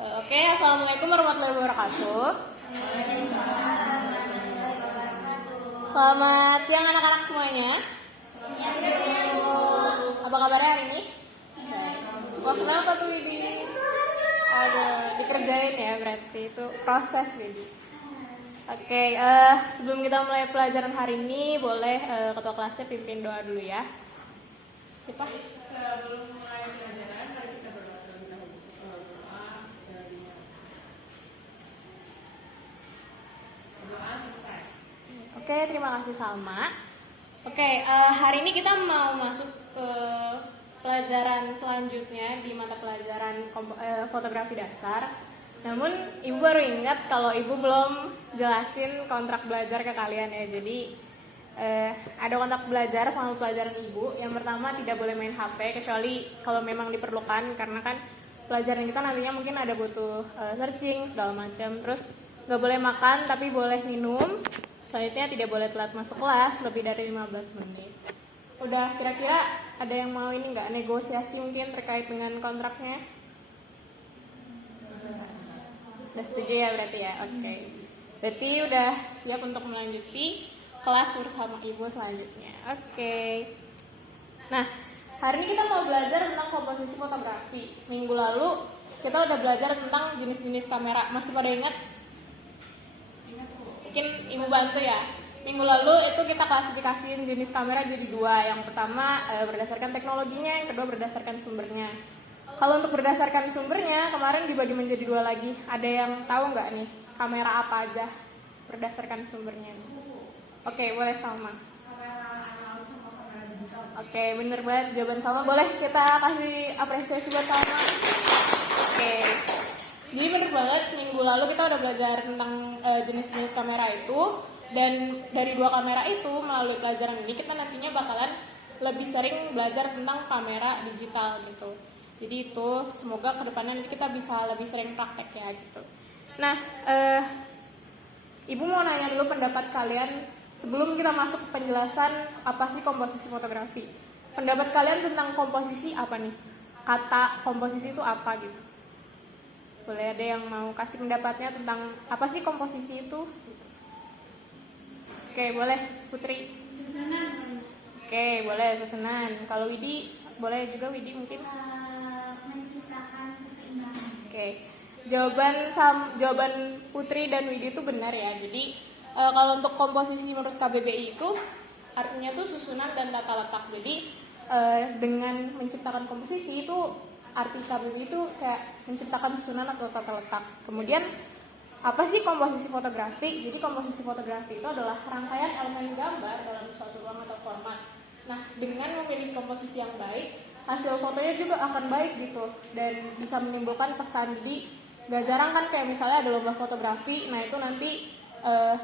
Oke, assalamualaikum warahmatullahi wabarakatuh. Selamat siang anak-anak semuanya. Apa kabarnya hari ini? Wah, kenapa tuh Widi? Ada dikerjain ya, berarti itu proses Widi. Oke, sebelum kita mulai pelajaran hari ini, boleh ketua kelasnya pimpin doa dulu ya. Siapa? Sebelum mulai pelajaran, mari kita berdoa terlebih dahulu. Doa selesai. Oke, terima kasih Salma. Oke, hari ini kita mau masuk ke pelajaran selanjutnya di mata pelajaran fotografi dasar. Namun ibu baru ingat kalau ibu belum jelasin kontrak belajar ke kalian ya. Jadi ada kontrak belajar selama pelajaran ibu. Yang pertama, tidak boleh main HP kecuali kalau memang diperlukan, karena kan pelajaran kita nantinya mungkin ada butuh searching segala macam. Terus nggak boleh makan tapi boleh minum. Selanjutnya tidak boleh telat masuk kelas lebih dari 15 menit. Udah, kira-kira ada yang mau ini nggak negosiasi mungkin terkait dengan kontraknya? Udah setuju ya berarti ya? Oke. Berarti udah siap untuk melanjuti kelas bersama ibu selanjutnya. Oke. Nah, hari ini kita mau belajar tentang komposisi fotografi. Minggu lalu kita udah belajar tentang jenis-jenis kamera. Masih pada ingat? Mungkin ibu bantu ya. Minggu lalu itu kita klasifikasiin jenis kamera jadi dua. Yang pertama berdasarkan teknologinya, yang kedua berdasarkan sumbernya. Kalau untuk berdasarkan sumbernya, kemarin dibagi menjadi dua lagi. Ada yang tahu nggak nih kamera apa aja berdasarkan sumbernya? Oke, boleh Salma. Oke, bener banget jawaban Salma. Boleh kita kasih apresiasi buat Salma. Oke. Jadi bener banget, minggu lalu kita udah belajar tentang jenis-jenis kamera itu. Dan dari dua kamera itu, melalui pelajaran ini kita nantinya bakalan lebih sering belajar tentang kamera digital gitu. Jadi itu semoga kedepannya kita bisa lebih sering praktek ya gitu. Nah, ibu mau nanya dulu pendapat kalian sebelum kita masuk ke penjelasan apa sih komposisi fotografi. Pendapat kalian tentang komposisi apa nih? Kata komposisi itu apa gitu? Boleh ada yang mau kasih pendapatnya tentang apa sih komposisi itu? Oke, boleh Putri. Susunan. Oke, boleh susunan. Kalau Widi, boleh juga Widi mungkin. Menciptakan keseimbangan. Oke, jawaban Putri dan Widi itu benar ya. Jadi kalau untuk komposisi menurut KBBI itu artinya tuh susunan dan tata letak. Jadi dengan menciptakan komposisi itu arti KBBI itu kayak menciptakan susunan atau tata letak. Kemudian apa sih komposisi fotografi? Jadi komposisi fotografi itu adalah rangkaian elemen gambar dalam suatu ruang atau format. Nah, dengan memilih komposisi yang baik, hasil fotonya juga akan baik gitu dan bisa menimbulkan pesan. Jadi gak jarang kan kayak misalnya ada lomba fotografi, nah itu nanti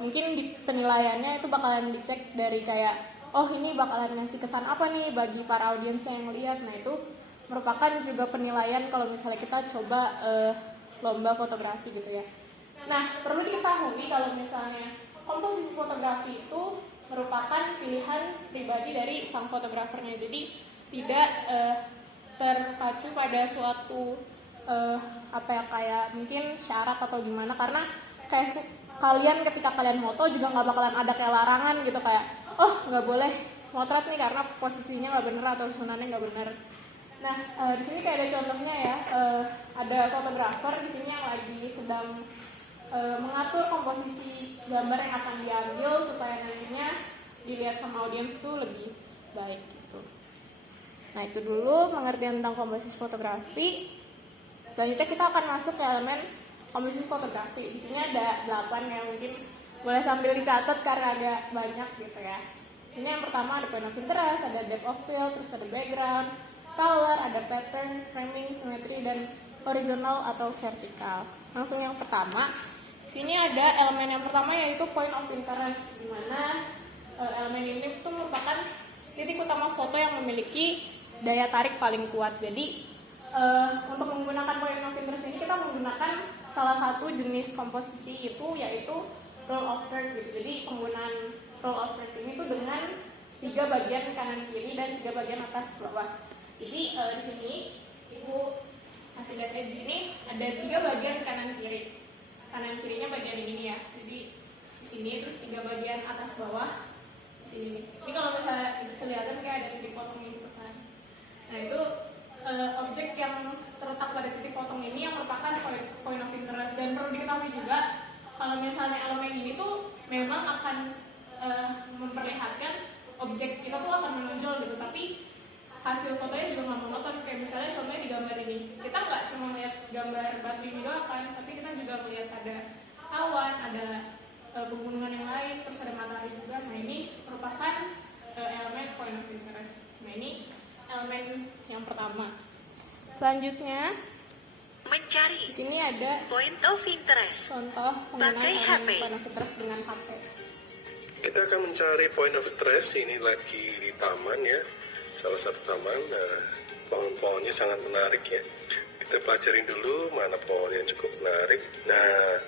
mungkin di penilaiannya itu bakalan dicek dari kayak oh ini bakalan ngasih kesan apa nih bagi para audiensnya yang lihat. Nah itu merupakan juga penilaian kalau misalnya kita coba lomba fotografi gitu ya. Nah, perlu diketahui kalau misalnya komposisi fotografi itu merupakan pilihan pribadi dari sang fotografernya. Jadi tidak terpacu pada suatu kayak mungkin syarat atau gimana, karena kayak kalian ketika kalian moto juga nggak bakalan ada kayak larangan gitu kayak oh nggak boleh motret nih karena posisinya nggak bener atau sunannya nggak bener. Nah di sini kayak ada contohnya ya, ada fotografer di sini yang lagi sedang mengatur komposisi gambar yang akan diambil supaya nantinya dilihat sama audiens itu lebih baik gitu. Nah itu dulu pengertian tentang komposisi fotografi. Selanjutnya kita akan masuk ke elemen komposisi fotografi. Di sini ada 8 yang mungkin boleh sambil dicatat karena ada banyak gitu ya. Ini yang pertama ada point of interest, ada depth of field, terus ada background, color, ada pattern, framing, symmetry, dan horizontal atau vertikal. Langsung yang pertama. Sini ada elemen yang pertama yaitu point of interest, di mana elemen ini itu merupakan titik utama foto yang memiliki daya tarik paling kuat. Jadi untuk menggunakan point of interest ini kita menggunakan salah satu jenis komposisi itu yaitu roll of third gitu. Jadi penggunaan roll of third ini tuh dengan 3 bagian kanan kiri dan 3 bagian atas bawah. Jadi di sini ibu kasih lihat di sini ada 3 bagian kanan kiri. Kanan kirinya bagian ini nih ya. Jadi di sini terus 3 bagian atas bawah di sini. Ini kalau misalnya kelihatan kayak ada titik potong gitu kan. Nah itu objek yang terletak pada titik potong ini yang merupakan point of interest, dan perlu diketahui juga kalau misalnya elemen ini tuh memang akan memperlihatkan objek kita tuh akan menonjol gitu, tapi hasil fotonya juga nggak monoton. Kayak misalnya contohnya di gambar ini, kita nggak cuma melihat gambar batu ini doang kan, tapi kita juga melihat ada awan, ada pegunungan yang lain, terus ada matahari juga. Nah ini merupakan elemen point of interest. Nah ini elemen yang pertama. Selanjutnya Mencari di sini ada point of interest. contoh penggunaan Pakai elemen HP. point of interest dengan HP. Kita akan mencari point of interest. Ini lagi di taman ya, salah satu taman. Nah, pohon-pohonnya sangat menarik ya. Kita pelajarin dulu mana pohon yang cukup menarik. Nah,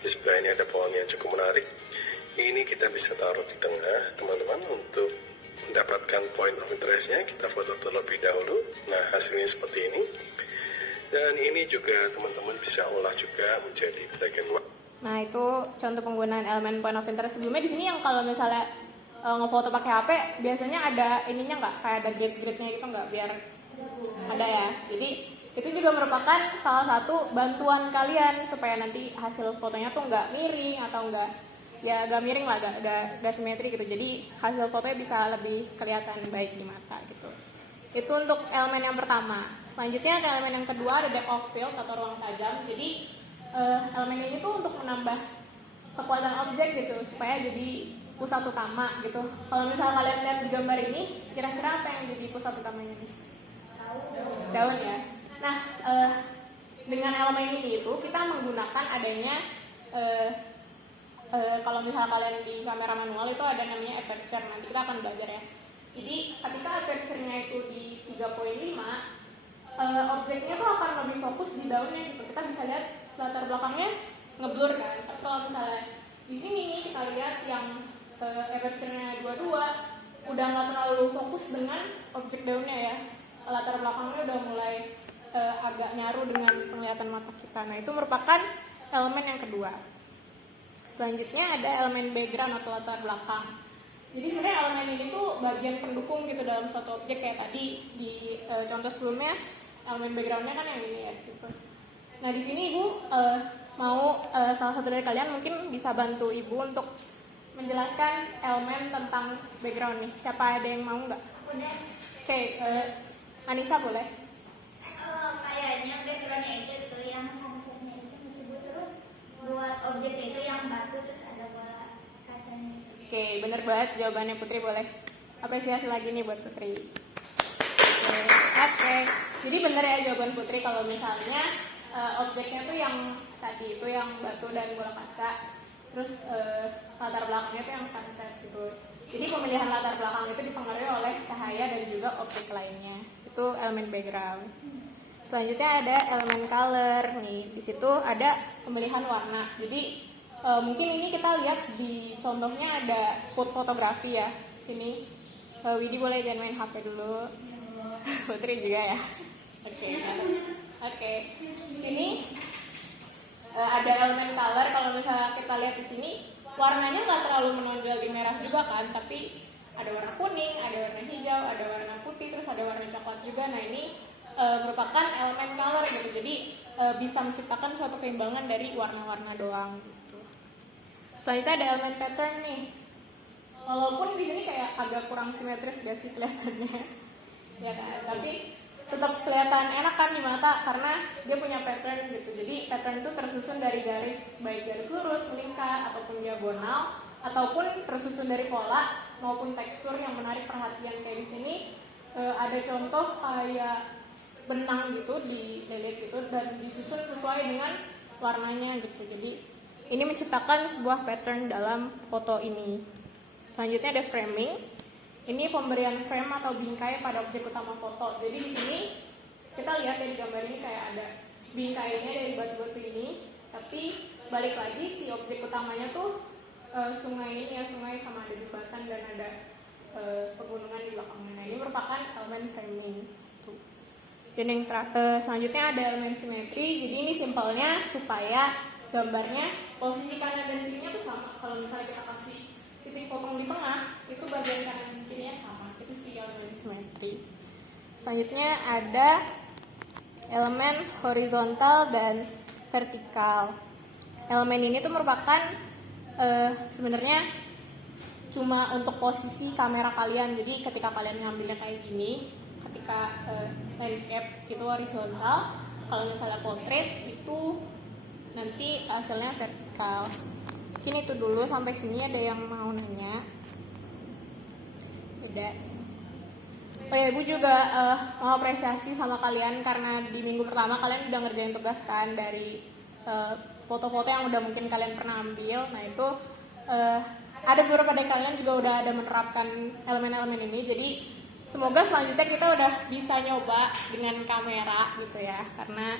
di sebelah ini ada pohon yang cukup menarik. Ini kita bisa taruh di tengah, teman-teman. Untuk mendapatkan point of interestnya, kita foto terlebih dahulu. Nah, hasilnya seperti ini. Dan ini juga teman-teman bisa olah juga menjadi bagian. Nah itu contoh penggunaan elemen point of interest. Sebelumnya di sini yang kalau misalnya ngefoto pakai HP biasanya ada ininya nggak, kayak ada grid-gridnya gitu nggak, biar ada ya. Jadi itu juga merupakan salah satu bantuan kalian supaya nanti hasil fotonya tuh nggak miring atau nggak miring lah, nggak simetri gitu. Jadi hasil fotonya bisa lebih kelihatan baik di mata gitu. Itu untuk elemen yang pertama. Selanjutnya ke elemen yang kedua ada depth of field atau ruang tajam. Jadi elemen ini tuh untuk menambah kekuatan objek gitu supaya jadi pusat utama gitu. Kalau misalnya kalian lihat di gambar ini, kira-kira apa yang jadi pusat utamanya nih? Daun ya. Nah, dengan elemen ini itu kita menggunakan adanya kalau misalnya kalian di kamera manual itu ada namanya aperture. Nanti kita akan belajar ya. Jadi ketika aperture-nya itu di 3.5, objeknya tuh akan lebih fokus di daunnya gitu. Kita bisa lihat latar belakangnya ngeblur kan. Tapi kalau misalnya di sini nih kita lihat yang aperture-nya 22 udah nggak terlalu fokus dengan objek daunnya ya. Latar belakangnya udah mulai agak nyaru dengan penglihatan mata kita. Nah itu merupakan elemen yang kedua. Selanjutnya ada elemen background atau latar belakang. Jadi sebenarnya elemen ini tuh bagian pendukung gitu dalam suatu objek, kayak tadi di contoh sebelumnya elemen backgroundnya kan yang ini ya gitu. Nah di sini Ibu mau salah satu dari kalian mungkin bisa bantu Ibu untuk menjelaskan elemen tentang background nih. Siapa ada yang mau nggak? Oke, Anissa boleh. Kayaknya backgroundnya itu tuh yang sunsetnya itu disebut, terus buat objeknya itu yang batu, terus ada bola kacanya itu. Oke, bener banget jawabannya Putri, boleh apresiasi lagi nih buat Putri. Oke. Jadi bener ya jawaban Putri kalau misalnya objeknya tuh yang tadi itu yang batu dan bola kaca, terus latar belakangnya tuh yang sunset gitu. Jadi pemilihan latar belakang itu dipengaruhi oleh cahaya dan juga objek lainnya. Itu elemen background. Selanjutnya ada elemen color nih. Di situ ada pemilihan warna. Jadi mungkin ini kita lihat di contohnya ada food fotografi ya. Sini Widi boleh jangan main HP dulu. Putri juga ya. Oke. Sini ada elemen color. Kalau misalnya kita lihat di sini warnanya nggak terlalu menonjol di merah juga kan, tapi ada warna kuning, ada warna hijau, ada warna putih, terus ada warna coklat juga. Nah ini merupakan elemen color gitu. Jadi bisa menciptakan suatu keimbangan dari warna-warna doang gitu. Selanjutnya ada elemen pattern nih. Walaupun di sini kayak agak kurang simetris gak sih kelihatannya, ya kan? Tapi tetap kelihatan enak kan di mata karena dia punya pattern gitu. Jadi pattern itu tersusun dari garis, baik garis lurus, melingkar, ataupun diagonal, ataupun tersusun dari pola maupun tekstur yang menarik perhatian. Kayak di sini ada contoh kayak benang gitu di lilit gitu dan disusun sesuai dengan warnanya gitu. Jadi ini menciptakan sebuah pattern dalam foto ini. Selanjutnya ada framing. Ini pemberian frame atau bingkai pada objek utama foto. Jadi di sini kita lihat dari gambar ini kayak ada bingkainya dari batu-batu ini, tapi balik lagi si objek utamanya tuh sungai ini ya, sungai sama ada jembatan dan ada pegunungan di belakangnya. Nah, ini merupakan elemen framing. Dan yang selanjutnya ada elemen simetri. Jadi ini simpelnya supaya gambarnya posisi kanan dan kirinya tuh sama. Kalau misalnya kita kasih titik potong di tengah, itu bagian kanan dan kirinya sama. Itu sih elemen simetri. Selanjutnya ada elemen horizontal dan vertikal. Elemen ini tuh merupakan sebenarnya cuma untuk posisi kamera kalian. Jadi ketika kalian ngambilnya kayak gini, ketika landscape itu horizontal, kalau misalnya portrait itu nanti hasilnya vertikal. Mungkin itu dulu, sampai sini ada yang mau nanya? Ada. Oh ya, Ibu juga mau apresiasi sama kalian karena di minggu pertama kalian udah ngerjain tugas kan dari foto-foto yang udah mungkin kalian pernah ambil. Nah itu ada beberapa dari kalian juga udah ada menerapkan elemen-elemen ini. Jadi semoga selanjutnya kita udah bisa nyoba dengan kamera gitu ya, karena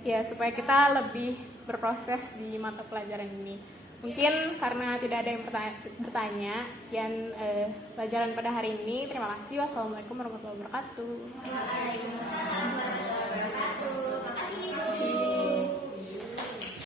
ya supaya kita lebih berproses di mata pelajaran ini. Mungkin karena tidak ada yang bertanya, sekian pelajaran pada hari ini. Terima kasih. Wassalamualaikum warahmatullahi wabarakatuh. Waalaikumsalam.